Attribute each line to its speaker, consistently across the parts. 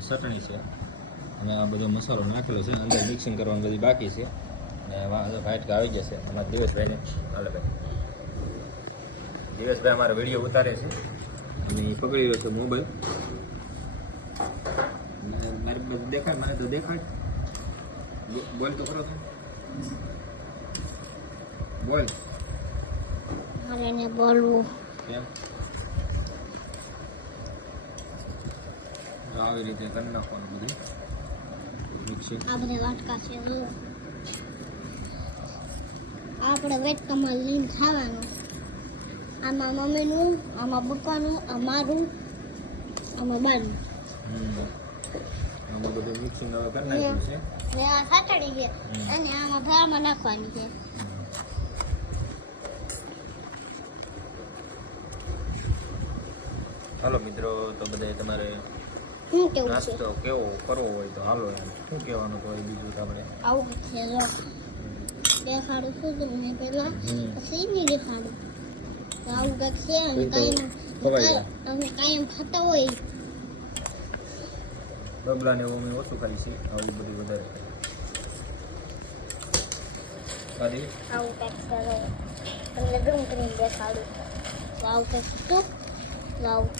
Speaker 1: ચટણી છે. અને આ બધો મસાલો નાખેલો છે. અંદર મિક્સિંગ કરવાનું બધી બાકી છે. અને ફાટકા આવી જશે અમારા દિવસભાઈને હાલે ભાઈ. દિવસભાઈ અમારો વીડિયો ઉતારે છે. અને એ પકડી રહ્યો છે મોબાઈલ. મારી બધું દેખાય? મને તો દેખાય. બોલ તો કરો તું બોલ.
Speaker 2: બોલવું.
Speaker 1: કેમ? આવી રીતે કરી નાખવાનું બધું. મિક્સિંગ
Speaker 2: આ બધા વાટકા છે આપણે વેટ કમાલ લઈને ખાવાનું. આમાં મમ્મીનું આમાં પપ્પાનું આ મારું આમાં બાનું.
Speaker 1: આમાં બધું મિક્સિંગ હવે કરી નાખ્યું છે.
Speaker 2: ને આ સાતડી છે અને આમાં ભરામાં નાખવાની છે.
Speaker 1: ચાલો મિત્રો તો બધા તમારે
Speaker 2: શું કેવું છે?
Speaker 1: નાસ્તો કેવો કરવો હોય તો હાલો એમ. શું કહેવાનું તો બીજું આપણે?
Speaker 2: આવું છે જો. દેખાડું છું તમને પહેલા. પછી નહીં દેખાડું. આવું કંઈક છે અને કાયમ
Speaker 1: ખવાઈ
Speaker 2: કાયમ ખાતા હોય.
Speaker 1: બબલા ને અમે ઓછું ખાલી છે આવું બધું વધારે
Speaker 2: આવું કંઈક કરો. તમને ડુંગળી દેખાડું. તો આવું કંઈક શું તો આવું.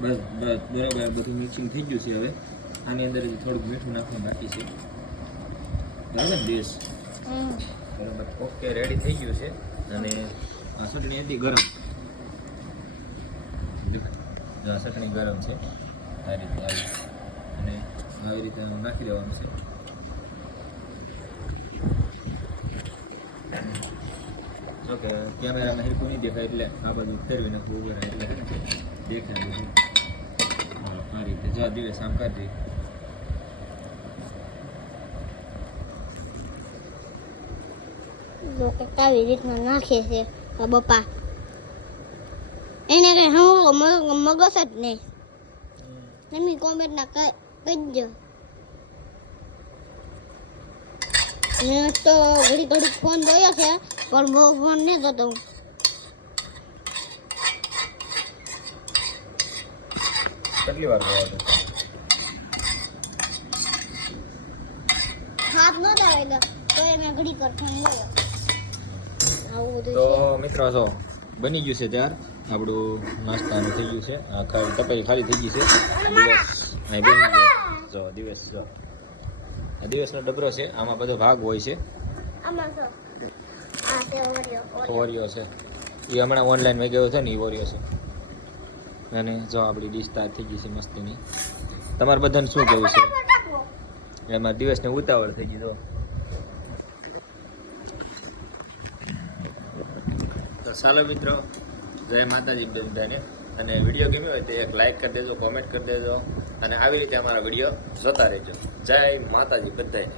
Speaker 1: બસ બસ બરાબર બધું મિક્સિંગ થઈ ગયું છે હવે. આની અંદર થોડુંક મીઠું નાખવાનું બાકી છે. બરાબર ને દેશ બરાબર ઓકે રેડી થઈ ગયું છે. અને આ ચટણી હતી ગરમ. જો આ ચટણી ગરમ છે. આ રીતે આવી અને આવી રીતે નાખી દેવાનું છે. જો કે કેમેરામાં હિરકું નહીં દેખાય એટલે આ બાજુ ફેરવી નાખવું એટલે દેખાય બધું જો આ દિવસ આમ
Speaker 2: રીતના નાખે છે એને કઈ હું મગજ જ નહીં. તમે કોમેન્ટના કહેજો. મેં તો ઘડી ઘડી ફોન જોયો છે, પણ બહુ ફોન નહીં થતો હું
Speaker 1: કેટલી વાર ધોવા તો
Speaker 2: હાથ ન આવે તો તો એને ઘડી કર
Speaker 1: તો મિત્રો જો બની ગયું છે ત્યાર. આપણું નાસ્તાનું થઈ ગયું છે. આખા ટપાઈ ખાલી થઈ ગઈ છે. દિવસ અહીં બની ગયો જો દિવસ જો આ દિવસનો ડબરો છે. આમાં બધો ભાગ હોય છે.
Speaker 2: ઓરિયો.
Speaker 1: છે. એ હમણાં ઓનલાઈન મેં ગયો હતો ને એ ઓરિયો છે. અને જો આપણી ડીશ તાર થઈ ગઈ છે મસ્તીની. તમારે બધાને શું કહેવું છે? એમાં દિવસને ઉતાવળ થઈ ગઈ તો ચાલો મિત્રો, જય માતાજી બધાને. અને વીડિયો ગમ્યો હોય તો એક લાઇક કરી દેજો કોમેન્ટ કરી દેજો. અને આવી રીતે અમારા વીડિયો જોતા રહેજો. જય માતાજી બધાને.